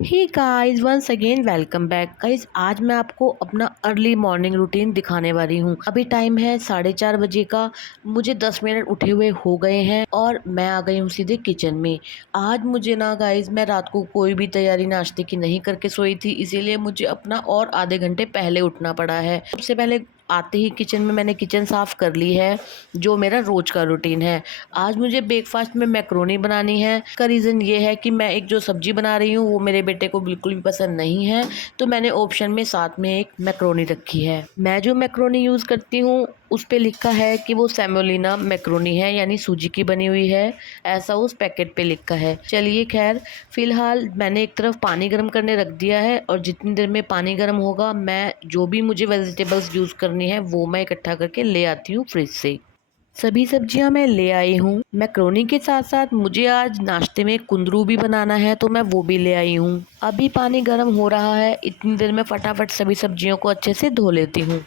हे guys, once again welcome back. Guys, आज मैं आपको अपना अर्ली मॉर्निंग रूटीन दिखाने वाली हूँ। अभी टाइम है 4:30 बजे का। मुझे 10 मिनट उठे हुए हो गए हैं और मैं आ गई हूँ सीधे किचन में। आज मुझे ना गाइस, मैं रात को कोई भी तैयारी नाश्ते की नहीं करके सोई थी, इसीलिए मुझे अपना और आधे घंटे पहले उठना पड़ा है। सबसे पहले आते ही किचन में मैंने किचन साफ़ कर ली है, जो मेरा रोज का रूटीन है। आज मुझे ब्रेकफास्ट में मैक्रोनी बनानी है। इसका रीज़न ये है कि मैं एक जो सब्जी बना रही हूँ वो मेरे बेटे को बिल्कुल भी पसंद नहीं है, तो मैंने ऑप्शन में साथ में एक मैक्रोनी रखी है। मैं जो मैक्रोनी यूज़ करती हूँ उस पे लिखा है कि वो सेमोलिना मैक्रोनी है, यानी सूजी की बनी हुई है, ऐसा उस पैकेट पे लिखा है। चलिए खैर, फिलहाल मैंने एक तरफ पानी गर्म करने रख दिया है और जितनी देर में पानी गर्म होगा मैं जो भी मुझे वेजिटेबल्स यूज़ करनी है वो मैं इकट्ठा करके ले आती हूँ फ्रिज से। सभी सब्जियां मैं ले आई हूँ। मैक्रोनी के साथ साथ मुझे आज नाश्ते में कुंदरू भी बनाना है, तो मैं वो भी ले आई हूँ। अभी पानी गर्म हो रहा है, इतनी देर में फटाफट सभी सब्जियों को अच्छे से धो लेती हूँ।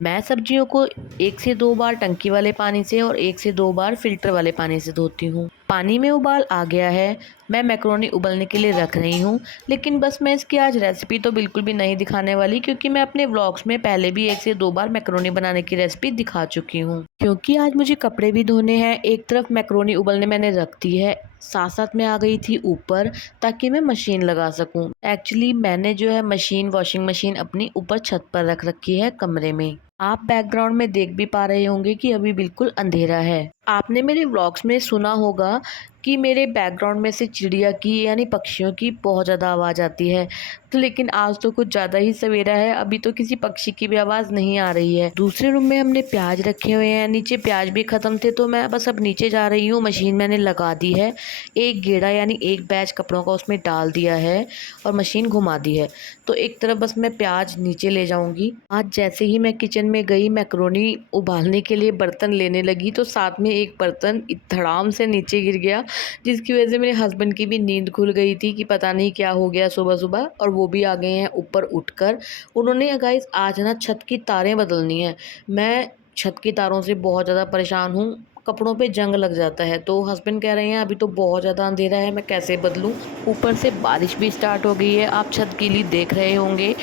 मैं सब्जियों को 1 से 2 बार टंकी वाले पानी से और 1 से 2 बार फिल्टर वाले पानी से धोती हूँ। पानी में उबाल आ गया है, मैं मैक्रोनी उबलने के लिए रख रही हूँ। लेकिन बस मैं इसकी आज रेसिपी तो बिल्कुल भी नहीं दिखाने वाली, क्योंकि मैं अपने व्लॉग्स में पहले भी 1 से 2 बार मैक्रोनी बनाने की रेसिपी दिखा चुकी हूँ। क्योंकि आज मुझे कपड़े भी धोने हैं, एक तरफ मैक्रोनी उबलने मैंने रख दी है, साथ साथ में आ गई थी ऊपर ताकि मैं मशीन लगा सकूं। एक्चुअली मैंने जो है मशीन, वॉशिंग मशीन अपनी ऊपर छत पर रख रखी है कमरे में। आप बैकग्राउंड में देख भी पा रहे होंगे कि अभी बिल्कुल अंधेरा है। आपने मेरे व्लॉग्स में सुना होगा कि मेरे बैकग्राउंड में से चिड़िया की यानी पक्षियों की बहुत ज़्यादा आवाज़ आती है, तो लेकिन आज तो कुछ ज़्यादा ही सवेरा है, अभी तो किसी पक्षी की भी आवाज़ नहीं आ रही है। दूसरे रूम में हमने प्याज रखे हुए हैं, नीचे प्याज भी ख़त्म थे, तो मैं बस अब नीचे जा रही हूँ। मशीन मैंने लगा दी है, एक गेड़ा यानी एक बैच कपड़ों का उसमें डाल दिया है और मशीन घुमा दी है। तो एक तरफ बस मैं प्याज नीचे ले जाऊँगी। आज जैसे ही मैं किचन में गई मैक्रोनी उबालने के लिए बर्तन लेने लगी, तो साथ में एक बर्तन धड़ाम से नीचे गिर गया, जिसकी वजह से मेरे हस्बैंड की भी नींद खुल गई थी कि पता नहीं क्या हो गया सुबह सुबह, और वो भी आ गए हैं ऊपर उठकर। उन्होंने गाइस आज ना छत की तारें बदलनी है। मैं छत की तारों से बहुत ज़्यादा परेशान हूँ, कपड़ों पे जंग लग जाता है, तो हस्बैंड कह रहे हैं अभी तो बहुत ज़्यादा अंधेरा है, मैं कैसे बदलूं। ऊपर से बारिश भी स्टार्ट हो गई है, आप छत गीली देख रहे होंगे।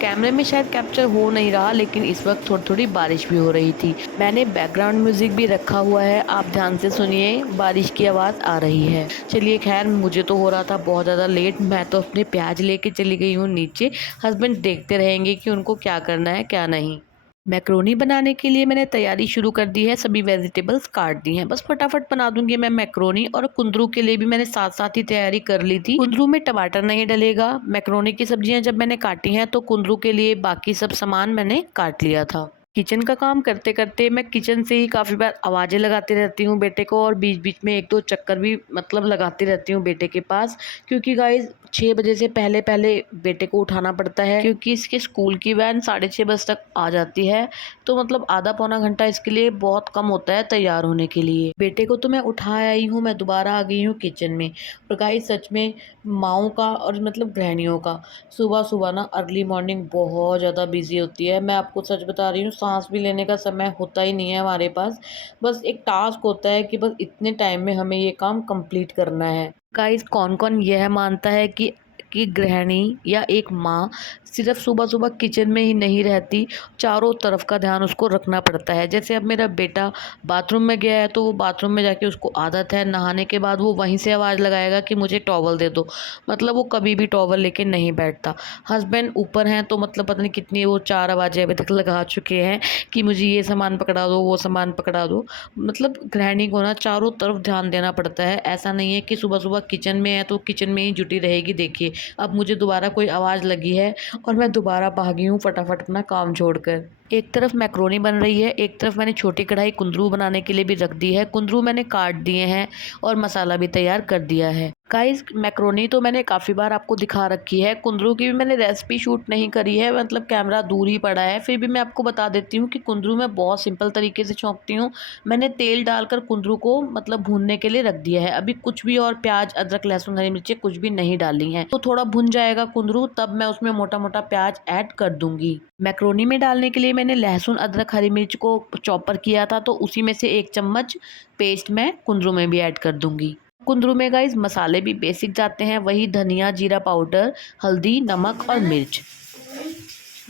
कैमरे में शायद कैप्चर हो नहीं रहा, लेकिन इस वक्त थोड़ी थोड़ी बारिश भी हो रही थी। मैंने बैकग्राउंड म्यूजिक भी रखा हुआ है, आप ध्यान से सुनिए, बारिश की आवाज़ आ रही है। चलिए खैर, मुझे तो हो रहा था बहुत ज़्यादा लेट, मैं तो अपने प्याज लेके चली गई हूँ नीचे। हस्बैंड देखते रहेंगे कि उनको क्या करना है क्या नहीं। मैक्रोनी बनाने के लिए मैंने तैयारी शुरू कर दी है, सभी वेजिटेबल्स काट दी हैं, बस फटाफट बना दूंगी मैं मैक्रोनी। और कुंदरू के लिए भी मैंने साथ साथ ही तैयारी कर ली थी। कुंदरू में टमाटर नहीं डलेगा। मैक्रोनी की सब्जियां जब मैंने काटी हैं तो कुंदरू के लिए बाकी सब सामान मैंने काट लिया था। किचन का काम करते करते मैं किचन से ही काफ़ी बार आवाज़ें लगाती रहती हूँ बेटे को, और बीच बीच में 1-2 चक्कर भी मतलब लगाती रहती हूँ बेटे के पास, क्योंकि गाइस 6 बजे से पहले पहले बेटे को उठाना पड़ता है, क्योंकि इसके स्कूल की वैन 6:30 बजे तक आ जाती है। तो मतलब आधा पौना घंटा इसके लिए बहुत कम होता है तैयार होने के लिए। बेटे को तो मैं उठा आई हूँ, मैं दोबारा आ गई हूँ किचन में। और गाइस सच में माँओं का और मतलब गृहिणियों का सुबह सुबह ना अर्ली मॉर्निंग बहुत ज़्यादा बिजी होती है। मैं आपको सच बता रही हूँ, सांस भी लेने का समय होता ही नहीं है हमारे पास। बस एक टास्क होता है कि बस इतने टाइम में हमें ये काम कंप्लीट करना है। गाइस, कौन कौन यह मानता है कि गृहिणी या एक माँ सिर्फ सुबह सुबह किचन में ही नहीं रहती, चारों तरफ का ध्यान उसको रखना पड़ता है। जैसे अब मेरा बेटा बाथरूम में गया है, तो वो बाथरूम में जाके उसको आदत है नहाने के बाद वो वहीं से आवाज़ लगाएगा कि मुझे टॉवल दे दो, मतलब वो कभी भी टॉवल लेके नहीं बैठता। हस्बैंड ऊपर हैं, तो मतलब पता नहीं कितनी वो 4 आवाज़ें अभी तक लगा चुके हैं कि मुझे ये सामान पकड़ा दो, वो सामान पकड़ा दो। मतलब गृहिणी को ना चारों तरफ ध्यान देना पड़ता है। ऐसा नहीं है कि सुबह सुबह किचन में है तो किचन में ही जुटी रहेगी। देखिए, अब मुझे दोबारा कोई आवाज़ लगी है और मैं दोबारा भागी हूँ फटाफट अपना काम छोड़कर। एक तरफ मैक्रोनी बन रही है, एक तरफ मैंने छोटी कढ़ाई कुंदरू बनाने के लिए भी रख दी है। कुंदरू मैंने काट दिए हैं और मसाला भी तैयार कर दिया है। गाइस, मैक्रोनी तो मैंने काफ़ी बार आपको दिखा रखी है, कुंदरू की भी मैंने रेसिपी शूट नहीं करी है, मतलब कैमरा दूर ही पड़ा है, फिर भी मैं आपको बता देती हूँ कि कुंदरू मैं बहुत सिंपल तरीके से छौंकती हूँ। मैंने तेल डालकर कुंदरू को मतलब भूनने के लिए रख दिया है, अभी कुछ भी और प्याज, अदरक, लहसुन, हरी मिर्ची कुछ भी नहीं डाली है। तो थोड़ा भुन जाएगा कुंदरू, तब मैं उसमें मोटा मोटा प्याज ऐड कर दूंगी। मैक्रोनी में डालने के लिए मैंने लहसुन, अदरक, हरी मिर्च को चॉपर किया था, तो उसी में से 1 चम्मच पेस्ट मैं कुंदरू में भी ऐड कर दूंगी। कुंदरू में गाइस मसाले भी बेसिक जाते हैं, वही धनिया, जीरा पाउडर, हल्दी, नमक और मिर्च।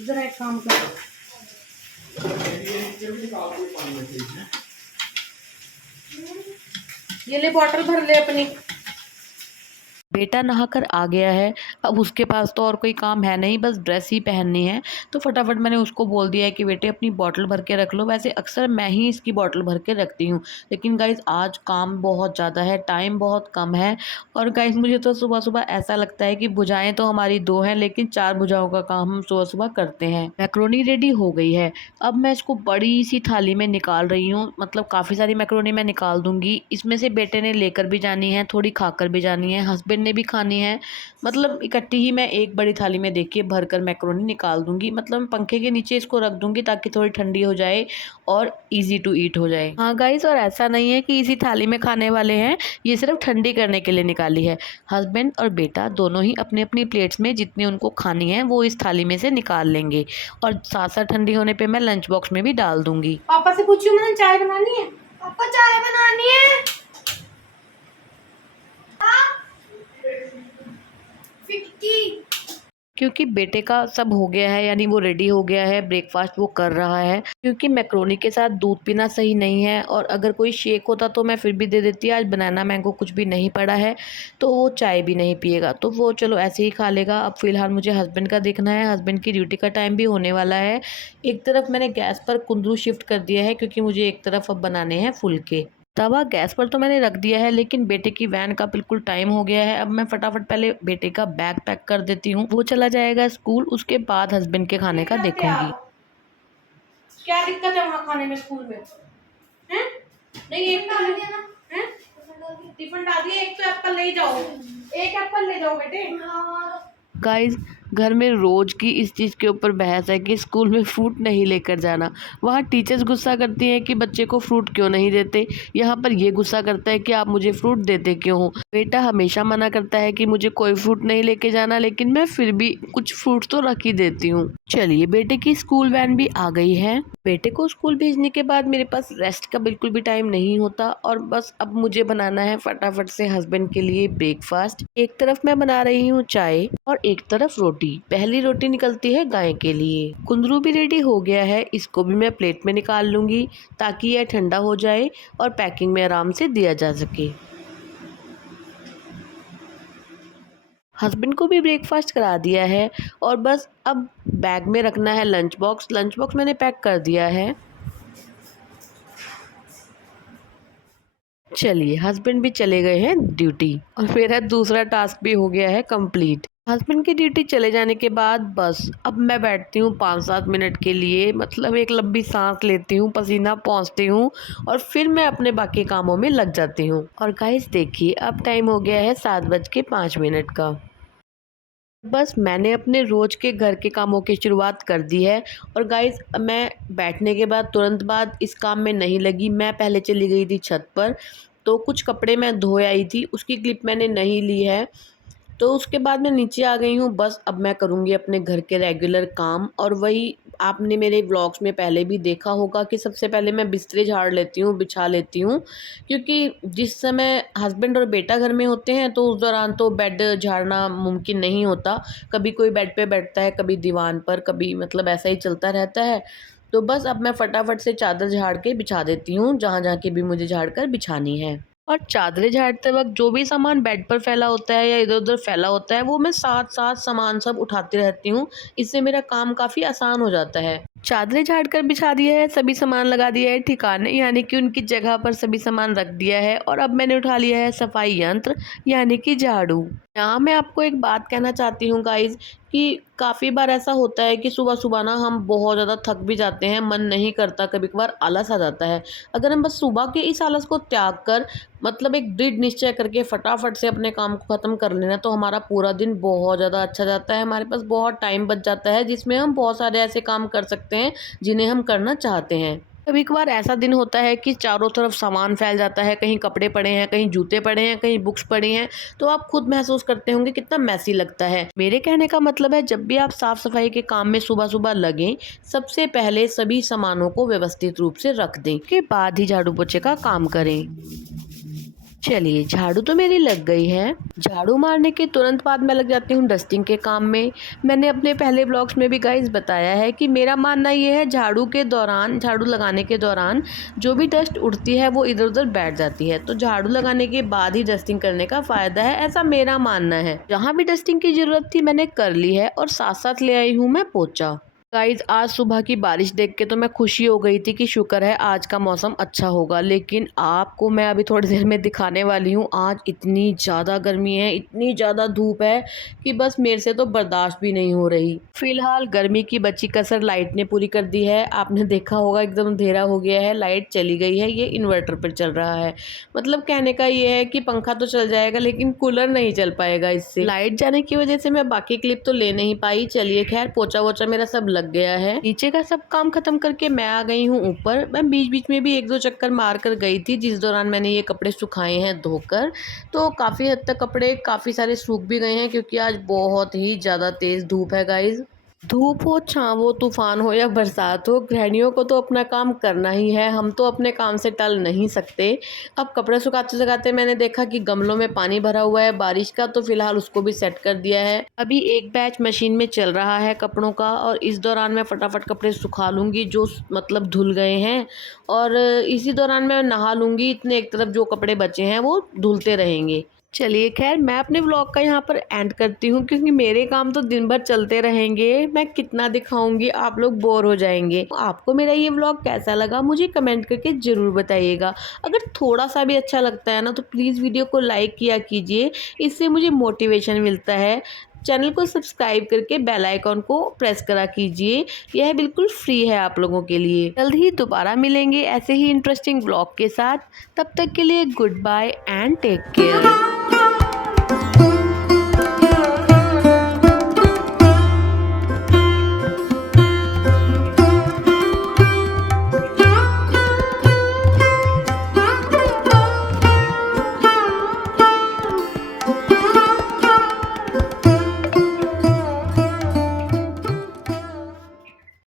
जरा एक काम करो, ये ले बॉटल भर ले अपनी। बेटा नहाकर आ गया है। अब उसके पास तो और कोई काम है नहीं, बस ड्रेस ही पहननी है। तो फटाफट मैंने उसको बोल दिया है कि बेटे अपनी बॉटल भर के रख लो। वैसे अक्सर मैं ही इसकी बॉटल भर के रखती हूँ, लेकिन गाइस आज काम बहुत ज़्यादा है, टाइम बहुत कम है। और गाइस मुझे तो सुबह सुबह ऐसा लगता है कि भुजाएं तो हमारी दो हैं, लेकिन 4 भुजाओं का काम हम सुबह सुबह करते हैं। मैक्रोनी रेडी हो गई है। अब मैं इसको बड़ी सी थाली में निकाल रही हूँ, मतलब काफ़ी सारी मैक्रोनी मैं निकाल दूंगी। इसमें से बेटे ने लेकर भी जानी है, थोड़ी खाकर भी जानी है, हस्बैंड ने भी खानी है। मतलब इकट्ठी ही मैं एक बड़ी थाली में देखिए भरकर मैक्रोनी निकाल दूंगी। मतलब पंखे के नीचे इसको रख दूंगी ताकि थोड़ी ठंडी हो जाए और इजी टू ईट हो जाए। हाँ गाइस, और ऐसा नहीं है कि इसी थाली में खाने वाले हैं, ये सिर्फ ठंडी करने के लिए निकाली है। हस्बैंड और बेटा दोनों ही अपनी अपनी प्लेट्स में जितनी उनको खानी है वो इस थाली में से निकाल लेंगे, और साथ साथ ठंडी होने पे मैं लंच बॉक्स में भी डाल दूंगी। पापा से पूछियो मैंने चाय बनानी है। पापा चाय बनानी है। फिक्की। क्योंकि बेटे का सब हो गया है, यानी वो रेडी हो गया है, ब्रेकफास्ट वो कर रहा है। क्योंकि मैक्रोनी के साथ दूध पीना सही नहीं है, और अगर कोई शेक होता तो मैं फिर भी दे देती। आज बनाना मैंगो कुछ भी नहीं पड़ा है, तो वो चाय भी नहीं पिएगा, तो वो चलो ऐसे ही खा लेगा। अब फिलहाल मुझे हस्बैंड का देखना है, हस्बैंड की ड्यूटी का टाइम भी होने वाला है। एक तरफ मैंने गैस पर कुंदरू शिफ्ट कर दिया है, क्योंकि मुझे एक तरफ अब बनाने हैं फुलके। तवा गैस पर तो मैंने रख दिया है, लेकिन बेटे की वैन का बिल्कुल टाइम हो गया है। अब मैं फटाफट पहले बेटे का बैग पैक कर देती हूँ, वो चला जाएगा स्कूल, उसके बाद हस्बैंड के खाने का देखूंगी। क्या दिक्कत है वहाँ खाने में, स्कूल में? हैं? नहीं एक डाल दिया ना, हैं? टिफिन डाल दिया, एक तो एप्पल ले जाओ, एक एप्पल ले जाओ बेटे। गाइस, घर में रोज की इस चीज़ के ऊपर बहस है कि स्कूल में फ्रूट नहीं लेकर जाना। वहाँ टीचर्स गुस्सा करती हैं कि बच्चे को फ्रूट क्यों नहीं देते, यहाँ पर ये गुस्सा करता है कि आप मुझे फ्रूट देते क्यों हो। बेटा हमेशा मना करता है कि मुझे कोई फ्रूट नहीं लेके जाना, लेकिन मैं फिर भी कुछ फ्रूट तो रख ही देती हूँ। चलिए, बेटे की स्कूल वैन भी आ गई है। बेटे को स्कूल भेजने के बाद मेरे पास रेस्ट का बिल्कुल भी टाइम नहीं होता, और बस अब मुझे बनाना है फटाफट से हस्बैंड के लिए ब्रेकफास्ट। एक तरफ मैं बना रही हूँ चाय और एक तरफ रोटी। पहली रोटी निकलती है गाय के लिए। कुंदरू भी रेडी हो गया है, इसको भी मैं प्लेट में निकाल लूंगी ताकि यह ठंडा हो जाए और पैकिंग में आराम से दिया जा सके। हस्बैंड को भी ब्रेकफास्ट करा दिया है, और बस अब बैग में रखना है लंच बॉक्स। लंच बॉक्स मैंने पैक कर दिया है। चलिए, हस्बैंड भी चले गए हैं ड्यूटी, और मेरा दूसरा टास्क भी हो गया है कंप्लीट। हस्बैंड की ड्यूटी चले जाने के बाद बस अब मैं बैठती हूँ 5-7 मिनट के लिए, मतलब एक लंबी सांस लेती हूँ, पसीना पोंछती हूँ, और फिर मैं अपने बाकी कामों में लग जाती हूँ। और गाइस देखिए, अब टाइम हो गया है 7:05 का। बस मैंने अपने रोज के घर के कामों की शुरुआत कर दी है। और गाइस, मैं बैठने के बाद तुरंत बाद इस काम में नहीं लगी, मैं पहले चली गई थी छत पर। तो कुछ कपड़े मैं धो आई थी, उसकी क्लिप मैंने नहीं ली है, तो उसके बाद मैं नीचे आ गई हूँ। बस अब मैं करूँगी अपने घर के रेगुलर काम, और वही आपने मेरे व्लॉग्स में पहले भी देखा होगा कि सबसे पहले मैं बिस्तरे झाड़ लेती हूँ, बिछा लेती हूँ। क्योंकि जिस समय हस्बैंड और बेटा घर में होते हैं तो उस दौरान तो बेड झाड़ना मुमकिन नहीं होता। कभी कोई बेड पे बैठता है, कभी दीवान पर, कभी मतलब ऐसा ही चलता रहता है। तो बस अब मैं फटाफट से चादर झाड़ के बिछा देती हूँ, जहाँ जहाँ की भी मुझे झाड़ कर बिछानी है। और चादरें झाड़ते वक्त जो भी सामान बेड पर फैला होता है या इधर उधर फैला होता है, वो मैं साथ साथ सामान सब उठाती रहती हूँ। इससे मेरा काम काफ़ी आसान हो जाता है। चादरें झाड़ कर बिछा दिया है, सभी सामान लगा दिया है ठिकाने, यानी कि उनकी जगह पर सभी सामान रख दिया है। और अब मैंने उठा लिया है सफाई यंत्र, यानी कि झाड़ू। यहाँ मैं आपको एक बात कहना चाहती हूँ गाइज, कि काफ़ी बार ऐसा होता है कि सुबह सुबह ना हम बहुत ज़्यादा थक भी जाते हैं, मन नहीं करता, कभी कभार आलस आ जाता है। अगर हम बस सुबह के इस आलस को त्याग कर, मतलब एक दृढ़ निश्चय करके फटाफट से अपने काम को ख़त्म कर लेना, तो हमारा पूरा दिन बहुत ज़्यादा अच्छा जाता है। हमारे पास बहुत टाइम बच जाता है, जिसमें हम बहुत सारे ऐसे काम कर सकते हैं जिन्हें हम करना चाहते हैं। कभी कभार ऐसा दिन होता है कि चारों तरफ सामान फैल जाता है, कहीं कपड़े पड़े हैं, कहीं जूते पड़े हैं, कहीं बुक्स पड़ी हैं, तो आप खुद महसूस करते होंगे कितना मैसी लगता है। मेरे कहने का मतलब है, जब भी आप साफ सफाई के काम में सुबह सुबह लगें, सबसे पहले सभी सामानों को व्यवस्थित रूप से रख दें, के बाद ही झाड़ू पोछे का काम करें। चलिए झाड़ू तो मेरी लग गई है। झाड़ू मारने के तुरंत बाद मैं लग जाती हूँ डस्टिंग के काम में। मैंने अपने पहले ब्लॉग्स में भी गाइस बताया है कि मेरा मानना ये है झाड़ू लगाने के दौरान जो भी डस्ट उड़ती है वो इधर उधर बैठ जाती है, तो झाड़ू लगाने के बाद ही डस्टिंग करने का फ़ायदा है, ऐसा मेरा मानना है। जहाँ भी डस्टिंग की ज़रूरत थी मैंने कर ली है और साथ साथ ले आई हूँ मैं पोंछा। गाइज आज सुबह की बारिश देख के तो मैं खुशी हो गई थी कि शुक्र है आज का मौसम अच्छा होगा, लेकिन आपको मैं अभी थोड़ी देर में दिखाने वाली हूँ आज इतनी ज़्यादा गर्मी है, इतनी ज़्यादा धूप है कि बस मेरे से तो बर्दाश्त भी नहीं हो रही। फिलहाल गर्मी की बची कसर लाइट ने पूरी कर दी है। आपने देखा होगा एकदम अंधेरा हो गया है, लाइट चली गई है, ये इन्वर्टर पर चल रहा है। मतलब कहने का ये है कि पंखा तो चल जाएगा लेकिन कूलर नहीं चल पाएगा इससे। लाइट जाने की वजह से मैं बाकी क्लिप तो ले नहीं पाई। चलिए खैर पोंछा वोछा मेरा सब लग गया है। नीचे का सब काम खत्म करके मैं आ गई हूँ ऊपर। मैं बीच बीच में भी एक दो चक्कर मार कर गई थी जिस दौरान मैंने ये कपड़े सुखाए हैं धोकर। तो काफ़ी हद तक कपड़े काफ़ी सारे सूख भी गए हैं क्योंकि आज बहुत ही ज़्यादा तेज़ धूप है गाइज। धूप हो, छाँव हो, तूफान हो या बरसात हो, गृहिणियों को तो अपना काम करना ही है। हम तो अपने काम से टल नहीं सकते। अब कपड़े सुखाते सुखाते मैंने देखा कि गमलों में पानी भरा हुआ है बारिश का, तो फिलहाल उसको भी सेट कर दिया है। अभी एक बैच मशीन में चल रहा है कपड़ों का और इस दौरान मैं फटाफट कपड़े सुखा लूँगी जो मतलब धुल गए हैं, और इसी दौरान मैं नहा लूँगी। इतने एक तरफ जो कपड़े बचे हैं वो धुलते रहेंगे। चलिए खैर मैं अपने व्लॉग का यहाँ पर एंड करती हूँ क्योंकि मेरे काम तो दिन भर चलते रहेंगे। मैं कितना दिखाऊंगी, आप लोग बोर हो जाएंगे। आपको मेरा ये व्लॉग कैसा लगा मुझे कमेंट करके ज़रूर बताइएगा। अगर थोड़ा सा भी अच्छा लगता है ना तो प्लीज़ वीडियो को लाइक किया कीजिए, इससे मुझे मोटिवेशन मिलता है। चैनल को सब्सक्राइब करके बेल आइकॉन को प्रेस करा कीजिए, यह बिल्कुल फ्री है आप लोगों के लिए। जल्द ही दोबारा मिलेंगे ऐसे ही इंटरेस्टिंग व्लॉग के साथ। तब तक के लिए goodbye and take care.